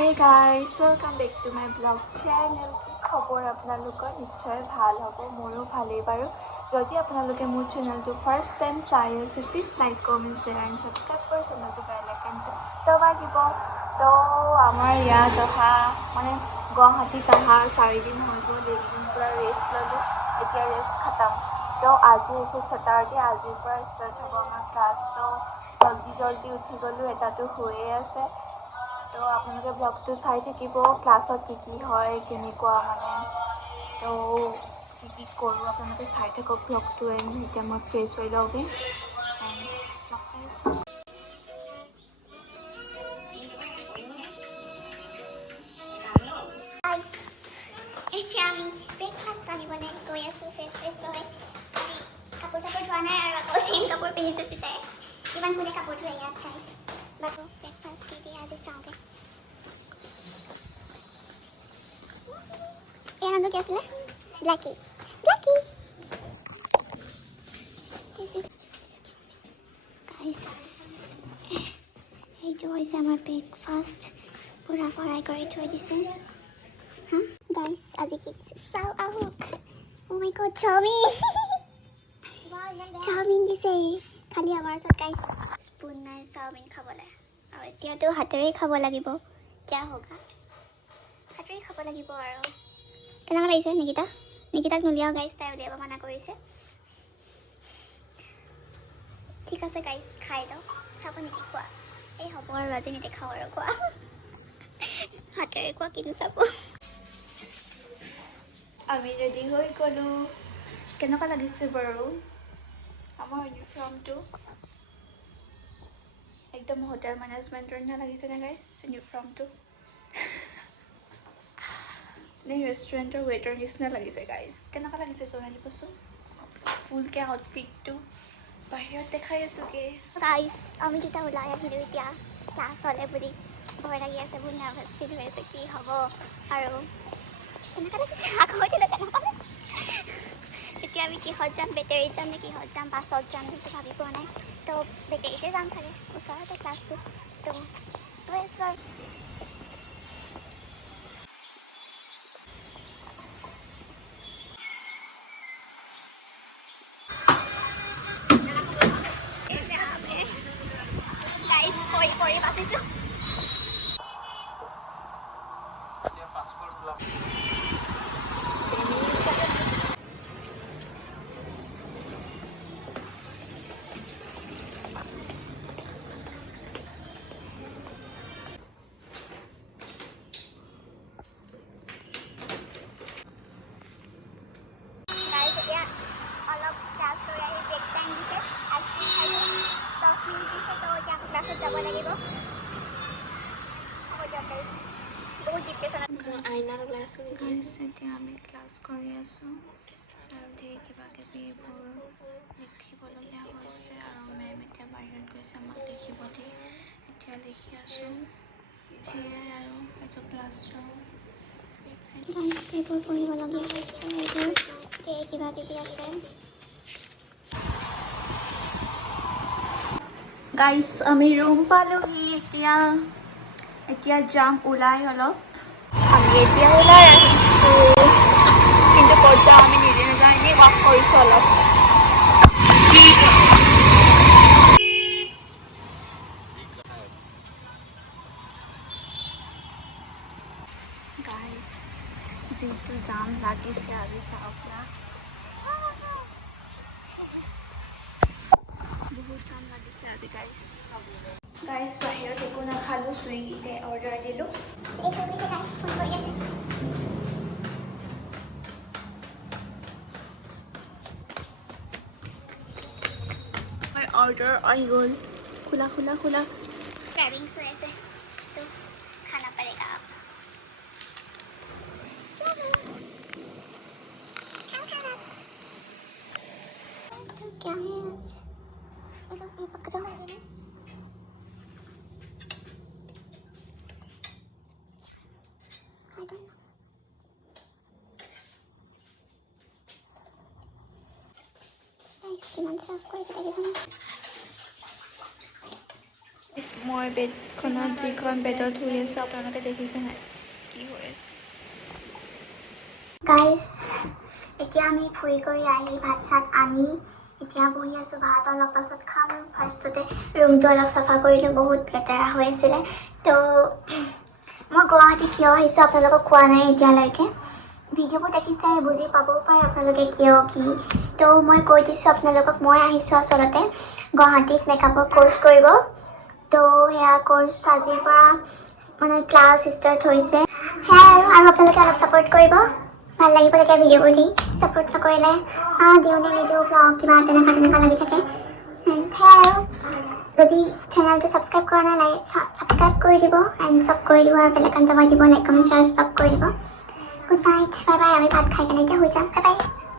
Hey guys, welcome back to my vlog channel. খবৰ আপোনালোকৰ নিশ্চয় ভাল হ'ব, মোৰো ভালেই বাৰু। যদি আপোনালোকে মোৰ চেনেলটো ফাৰ্ষ্ট টাইম চাই আছে, please like, comment, share and subscribe কৰি চেনেলটো বেল আইকনটো দবাই দিব। তো আমাৰ ইয়াত অহা মানে গুৱাহাটীত অহা 4 দিন হৈ গ'ল, এইকেইদিন পূৰা ৰেষ্ট ল'লোঁ, এতিয়া ৰেষ্ট খতম। তো আজি হৈছে ছেটাৰডে, আজিৰ পৰা ষ্টাৰ্ট হ'ব আমাৰ ক্লাছ। তো জল্দি উঠি গ'লোঁ, এটাতো হৈয়ে আছে। তো আপোনালোকে ব্লগটো চাই থাকিব, ক্লাছত কি হয়, কেনেকুৱা মানে, তো কি কৰোঁ আপোনালোকে চাই থাকক ব্লগটো। এণ্ড এতিয়া মই ফ্ৰেছ হৈ লওঁগৈ এণ্ড লগ পাই আছোঁ। এতিয়া আমি ব্ৰেকফাষ্ট আনিবলৈ গৈ আছোঁ। ফ্ৰেছ হয় কাপোৰ চাপোৰ ধোৱা নাই আৰু আকৌ চেম কাপোৰ পিন্ধিছোঁ পিতাই ইমান কোনে কাপোৰ ধোৱা ইয়াত গাইছ। বাকী ব্ৰেকফাষ্ট কি দিয়ে আজি চাওঁগৈ। এই নামটো কি আছিলে? ব্লেকি। এইটো হৈছে আমাৰ ব্ৰেকফাষ্ট, পূৰা ভৰাই কৰি থৈ দিছে। গাইছ আজি কি চাওঁ আহক। অ' মাই গড, চাওমিন দিছে। খালি আমাৰ ওচৰত গাইছ স্পুন নাই চাওমিন খাবলৈ, আৰু এতিয়াতো হাতেৰে খাব লাগিব। কিয় হোগা, হাতেৰে খাব লাগিব। আৰু কেনেকুৱা লাগিছে নিকিতাক নুলিয়াও গাইছ, তাই উলিয়াব মানা কৰিছে। ঠিক আছে গাইছ, খাই লওঁ। চাব নেকি খোৱা? এই হ'ব আৰু আজি নেদেখাওঁ আৰু খোৱা। হাতেৰে খোৱা কিনো চাব। আমি ৰেডি হৈ গ'লোঁ। কেনেকুৱা লাগিছে বাৰু আমাৰ ইউনিফৰ্মটো? একদম হোটেল মেনেজমেণ্টৰ নিচিনা লাগিছেনে গাইছ ইউনিফৰ্মটো? নে ৰেষ্টুৰেণ্টৰ ৱেটাৰ নিচিনা লাগিছে গাইছ? কেনেকুৱা লাগিছে জনাই দিবচোন। ফুলকৈ আউটফিটটো বাহিৰত দেখাই আছোঁগৈ। গাইছ আমি দুটা ওলাই আহিলোঁ এতিয়া ক্লাছ হ'লে বুলি। ভয় লাগি আছে, বহুত নাৰ্ভাছ ফিল হৈ আছে, কি হ'ব আৰু কেনেকুৱা লাগিছে। আকৌ কেনেকুৱা এতিয়া আমি কিহত যাম, বেটেৰীত যাম নে কিহত যাম, বাছত যাম সেইটো ভাবি পোৱা নাই। তো বেটেৰীতে যাম চাগে, ওচৰতে ক্লাছটো। তো গৈ আছোঁ আৰু। গাইছ পৰি বাচিছোঁ। এতিয়া অলপ ক্লাছ কৰি আহি ব্ৰেক টাইম দিছে, আইচক্ৰীম খাইছোঁ, 10 মিনিট দিছে। তো এতিয়া ক্লাছত যাব লাগিব। হ'ব দিয়ক গাইছ, বহুত ডিপ্ৰেশ্যনত। আইনাৰ গ্লাছ গাইছ, এতিয়া আমি ক্লাছ কৰি আছোঁ আৰু ধেৰ কিবা কিবি এইবোৰ লিখিবলগীয়া হৈছে। আৰু মেম এতিয়া বাহিৰত গৈছে আমাক লিখিব দি, এতিয়া লিখি আছোঁ। সেয়াই আৰু এইটো ক্লাছৰুম। এইবোৰ পঢ়িবলগীয়া হৈছে, এইবোৰ কিবা কিবি আছে। গাইছ আমি ৰুম পালোহি। এতিয়া যাম ওলাই অলপ। আমি এতিয়া ওলাই আহিছোঁ, কিন্তু ক'ত যাওঁ আমি নিজে নাযাওঁ, এনেই ৱাক কৰিছোঁ অলপ। গাইছ যিটো জাম লাগিছে আজি চাওক না, বহুত জাম লাগিছে আজি গাইছ। বাহিৰত একো নাখালোঁ, চুইগিতে অৰ্ডাৰ দিলোঁ। অৰ্ডাৰ আহি গ'ল, খোলা ক্ৰেভিংছ হৈ আছে, তো খানা পড়েগা আব। क्या है आज? ये पकड़ो। I don't know. Guys, কিমান সাফ কৰিছে দেখিছেনে? মই বেডখনত যিখন বেডত শুই আছোঁ আপোনালোকে দেখিছে নাই কি হৈ আছে। গাইজ এতিয়া আমি ফুৰি কৰি আহি ভাত চাত আনি এতিয়া বহি আছোঁ। ভাত অলপ পাছত খাম। ফাৰ্ষ্টতে ৰুমটো অলপ চাফা কৰিলোঁ, বহুত লেতেৰা হৈ আছিলে। তো মই গুৱাহাটী কিয় আহিছোঁ আপোনালোকক কোৱা নাই এতিয়ালৈকে। ভিডিঅ'বোৰ দেখিছে বুজি পাবও পাৰে আপোনালোকে কিয় কি। তো মই কৈ দিছোঁ আপোনালোকক, মই আহিছোঁ আচলতে গুৱাহাটীত মেকআপৰ কোৰ্চ কৰিব। তো সেয়া কোৰ্চ আজিৰ পৰা মানে ক্লাছ ষ্টাৰ্ট হৈছে। সেয়াই আৰু আপোনালোকে অলপ ছাপোৰ্ট কৰিব, ভাল লাগিব তেতিয়া ভিডিঅ'বোৰ দি। ছাপোৰ্ট নকৰিলে দিওঁ নে নিদিওঁ কিবা তেনেকুৱা লাগি থাকে। সেয়াই আৰু যদি চেনেলটো ছাবস্ক্ৰাইব কৰা নাই ছাবস্ক্ৰাইব কৰি দিব এণ্ড চব কৰি দিব আৰু বেলেগ দবাই দিব, লাইক কমেণ্ট শ্বেয়াৰ চব কৰি দিব। Good night, bye bye. আমি ভাত খাই কেনে এতিয়া হৈ যাম। Bye bye.